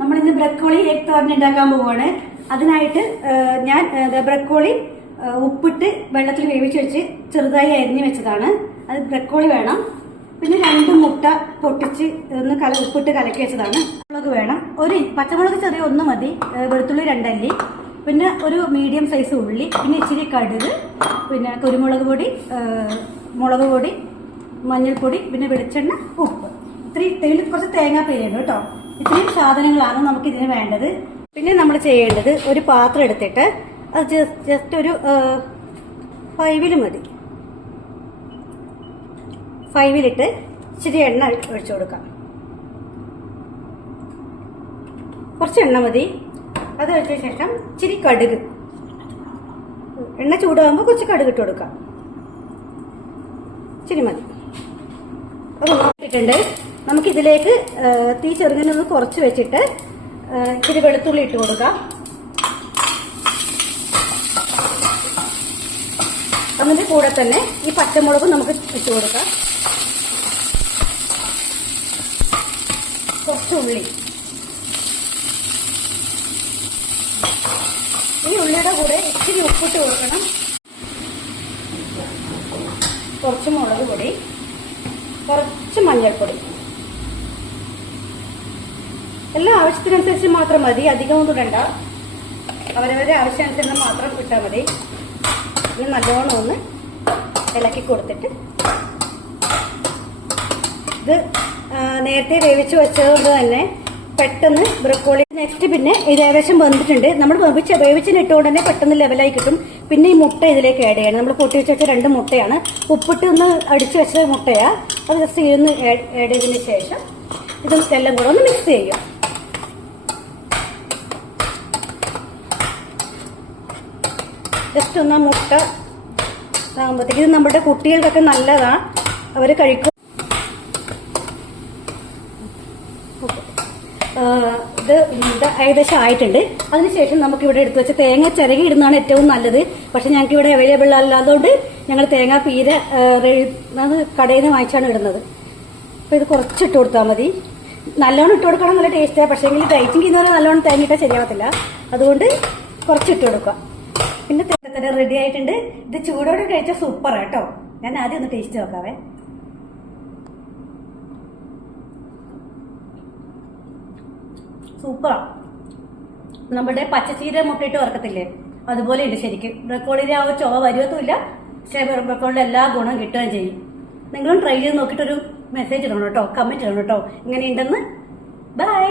നമ്മളിന്ന് broccoli egg തോരൻ ഉണ്ടാക്കാൻ പോവുകയാണ്. അതിനായിട്ട് ഞാൻ ബ്രക്കോളി ഉപ്പിട്ട് വെള്ളത്തിൽ വേവിച്ച് വെച്ച് ചെറുതായി അരിഞ്ഞു വെച്ചതാണ്. അത് ബ്രക്കോളി വേണം. പിന്നെ 2 മുട്ട പൊട്ടിച്ച് ഉപ്പിട്ട് കലക്കി വെച്ചതാണ്. മുളക് വേണം. ഒരു പച്ചമുളക് ചെറിയ 1 മതി. വെളുത്തുള്ളി 2 അല്ലി. പിന്നെ ഒരു മീഡിയം സൈസ് ഉള്ളി. പിന്നെ ഇച്ചിരി കടുക്. പിന്നെ കുരുമുളക് പൊടി, മുളക് പൊടി, മഞ്ഞൾപ്പൊടി, പിന്നെ വെളിച്ചെണ്ണ, ഉപ്പ്. ഇത്രയും കുറച്ച് തേങ്ങാപ്പീരുണ്ട് കേട്ടോ. ഇത്രയും സാധനങ്ങളാണ് നമുക്ക് ഇതിന് വേണ്ടത്. പിന്നെ നമ്മൾ ചെയ്യേണ്ടത് ഒരു പാത്രം എടുത്തിട്ട് അത് ജസ്റ്റ് ഒരു 5 മതി. 5 ഇച്ചിരി എണ്ണ ഒഴിച്ചു കൊടുക്കാം. കുറച്ച് എണ്ണ മതി. അത് ഒഴിച്ച ശേഷം ഇച്ചിരി കടുക്. എണ്ണ ചൂടാകുമ്പോൾ കുറച്ച് കടുക് ഇട്ട് കൊടുക്കാം. ഇച്ചിരി മതി. അത് ഇട്ടിട്ടുണ്ട്. നമുക്കിതിലേക്ക് തീ ചെറുങ്ങനെ കുറച്ച് വെച്ചിട്ട് ഇച്ചിരി വെളുത്തുള്ളി ഇട്ട് കൊടുക്കാം. അതിന്റെ കൂടെ തന്നെ ഈ പച്ചമുളക് നമുക്ക് ഇട്ട് കൊടുക്കാം. കുറച്ച് ഉള്ളി. ഈ ഉള്ളിയുടെ കൂടെ ഇച്ചിരി ഉപ്പിട്ട് കൊടുക്കണം. കുറച്ച് മുളക് പൊടി, കുറച്ച് മഞ്ഞൾപ്പൊടി. എല്ലാം ആവശ്യത്തിനനുസരിച്ച് മാത്രം മതി. അധികമൊന്നും ഇടണ്ട. അവരവരുടെ ആവശ്യാനുസരണം മാത്രം ഇട്ടാൽ മതി. ഇനി നല്ലോണം ഒന്ന് ഇളക്കി കൊടുത്തിട്ട് ഇത് നേരത്തെ വേവിച്ച് വെച്ചതുകൊണ്ട് തന്നെ പെട്ടെന്ന് ബ്രക്കോളി. നെക്സ്റ്റ് പിന്നെ ഇത് ഏകദേശം വെന്തിട്ടുണ്ട്. നമ്മൾ വേവിച്ചിട്ടുകൊണ്ട് തന്നെ പെട്ടെന്ന് ലെവലായി കിട്ടും. പിന്നെ ഈ മുട്ട ഇതിലേക്ക് ആഡ് ചെയ്യണം. നമ്മൾ പൊട്ടി വെച്ച് വെച്ച 2 മുട്ടയാണ്. ഉപ്പിട്ട് ഒന്ന് അടിച്ചു വെച്ച മുട്ടയാ. അത് ജസ്റ്റ് ഇതൊന്ന് ആഡ് ചെയ്തതിന് ശേഷം ഇതെല്ലാം കൂടെ ഒന്ന് മിക്സ് ചെയ്യുക. ജസ്റ്റ് ഒന്ന് മുട്ട ആകുമ്പോഴത്തേക്ക് ഇത് നമ്മുടെ കുട്ടികൾക്കൊക്കെ നല്ലതാണ്. അവർ കഴിക്കും. ഇത് ഏകദേശം ആയിട്ടുണ്ട്. അതിനുശേഷം നമുക്ക് ഇവിടെ എടുത്തു വെച്ച തേങ്ങ ചിരകി ഇടുന്നതാണ് ഏറ്റവും നല്ലത്. പക്ഷെ ഞങ്ങൾക്ക് ഇവിടെ അവൈലബിൾ അല്ലാത്തതുകൊണ്ട് ഞങ്ങൾ തേങ്ങ പീര അത് കടയിൽ നിന്ന് വാങ്ങിച്ചാണ് ഇടുന്നത്. അപ്പൊ ഇത് കുറച്ചിട്ട് കൊടുത്താൽ മതി. നല്ലോണം ഇട്ട് കൊടുക്കണം. നല്ല ടേസ്റ്റാണ്. പക്ഷേ എങ്കിൽ ഡയറ്റിംഗ് ചെയ്യുന്നവരെ നല്ലോണം തേങ്ങ ഇട്ടാൽ ശരിയാവത്തില്ല. അതുകൊണ്ട് കുറച്ചിട്ട് കൊടുക്കുക. പിന്നെ തേങ്ങ റെഡി ആയിട്ടുണ്ട്. ഇത് ചൂടോടെ കഴിച്ചാൽ സൂപ്പർ കേട്ടോ. ഞാൻ ആദ്യം ഒന്ന് ടേസ്റ്റ് നോക്കാവേ. സൂപ്പറാ. നമ്മുടെ പച്ചച്ചീര മുട്ടയിട്ട് വറക്കത്തില്ലേ, അതുപോലെ ഉണ്ട് ശരിക്കും. ബ്രക്കോളിയുടെ ആ ചൊവ വരുവത്തുമില്ല. പക്ഷേ ബ്രക്കോളിയുടെ എല്ലാ ഗുണം കിട്ടുകയും ചെയ്യും. നിങ്ങളും ട്രൈ ചെയ്ത് നോക്കിയിട്ടൊരു മെസ്സേജ് ഇടണം കേട്ടോ, കമന്റ് ഇടണം കേട്ടോ, ഇങ്ങനെയുണ്ടെന്ന്. ബൈ.